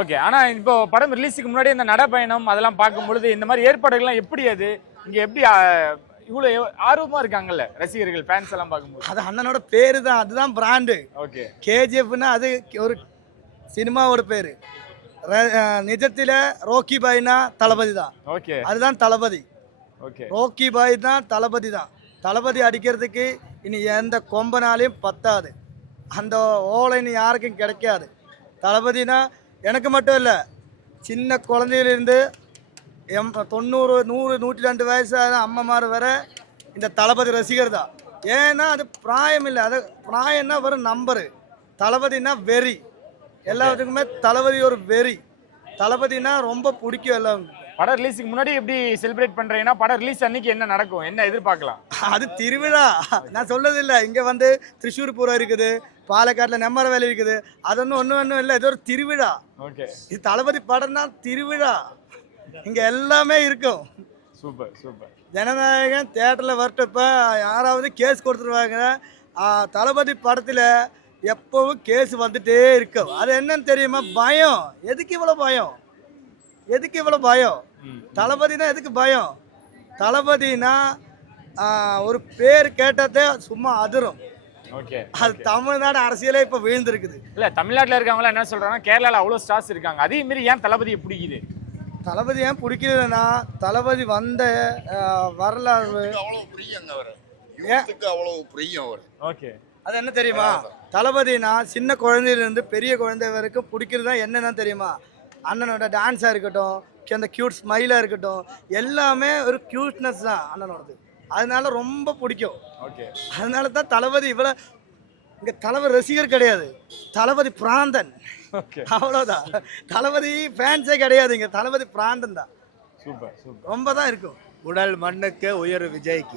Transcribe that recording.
Okay. ஆனா இப்போ படம் ரிலீஸுக்கு முன்னாடி இந்த நடைப்பயணம் அதெல்லாம் பார்க்கும்பொழுது இந்த மாதிரி ஏற்பாடுகள்லாம் எப்படி அது? இங்க எப்படி இவ்வளோ ஆர்வமா இருக்காங்கல்ல ரசிகர்கள், ஃபேன்ஸ் எல்லாம் பார்க்கும்போது? அது அண்ணனோட பேரு தான், அதுதான் பிராண்டு. ஓகே. கேஜிஎஃப்னா அது ஒரு சினிமாவோட பேரு. நிஜத்தில ரோக்கி பாய்னா தளபதி தான். ஓகே. அதுதான் தளபதி. ஓகே. ரோக்கி பாய் தான் தளபதி தான். தளபதி அடிக்கிறதுக்கு இனி எந்த கொம்பனாலையும் பத்தாது. அந்த ஓலை இனி யாருக்கும் கிடைக்காது. தளபதினா எனக்கு மட்டும் இல்லை, சின்ன குழந்தையிலிருந்து 90, 100, 102 வயசான அம்மாமார் வர இந்த தளபதி ரசிகர் தான். ஏன்னா அது பிராயம் இல்லை, அது பிராயம்னா வெறும் நம்பரு. தளபதினா வெறி. எல்லாத்துக்குமே தளபதி ஒரு வெறி. தளபதினா ரொம்ப பிடிக்கும் எல்லாம். படம் ரிலீஸுக்கு முன்னாடி எப்படி செலிப்ரேட் பண்றீங்கன்னா படம் ரிலீஸ் அன்னைக்கு என்ன நடக்கும், என்ன எதிர்பார்க்கலாம்? அது திருவிழா. நான் சொல்லது இல்லை, இங்கே வந்து திரிசூர் பூரம் இருக்குது, பாலக்காட்டில் நெம்மர வேலை இருக்குது. அதொன்னும் ஒன்றும் இல்லை, இது ஒரு திருவிழா. ஓகே. இது தளபதி படம் தான் திருவிழா. இங்கே எல்லாமே இருக்கும். Super super. ஜனநாயகம் தியேட்டரில் வரட்டப்ப யாராவது கேஸ் கொடுத்துருவாங்க. தளபதி படத்தில் எப்பவும் கேஸ் வந்துட்டே இருக்கும். அது என்னன்னு தெரியுமா? பயம். எதுக்கு இவ்வளோ பயம்? எதுக்கு இவ்வளோ பயம்? தளபதினா எதுக்கு பயம்? தளபதினா ஒரு பேர் கேட்டதே சும்மா அதிரும். ஓகே. அது தமிழ்நாடு அரசியலே இப்போ வீழ்ந்துருக்குது. இல்லை, தமிழ்நாட்டில் இருக்கவங்க என்ன சொல்றாங்கன்னா கேரளாவில் அவ்வளோ ஸ்டார்ஸ் இருக்காங்க, அதே மாரி ஏன் தளபதியை பிடிக்குது? தளபதி ஏன் பிடிக்கலன்னா, தளபதி வந்த வரலாறு அவ்வளவு பிரியம் அவர். யூத்துக்கு அவ்வளவு பிரியம் அவர். ஓகே. அது என்ன தெரியுமா? தளபதினா சின்ன குழந்தையிலேருந்து பெரிய குழந்தை வரைக்கும் பிடிக்கிறது தான். என்னென்னா தெரியுமா? அண்ணனோட டான்ஸாக இருக்கட்டும், அந்த க்யூட் ஸ்மைலாக இருக்கட்டும், எல்லாமே ஒரு க்யூட்னஸ் தான் அண்ணனோடது. அதனால ரொம்ப பிடிக்கும். ஓகே. அதனால தான் தளபதி இவ்வளோ. இங்கே தளபதி ரசிகர் கிடையாது, தளபதி பிராந்தன். ஓகே. அவ்வளோதான். தளபதி ஃபேன்ஸே கிடையாது, இங்கே தளபதி பிராந்தன் தான். Super super. ரொம்ப தான் இருக்கும். உடல் மண்ணுக்கு உயர் விஜய்க்கு.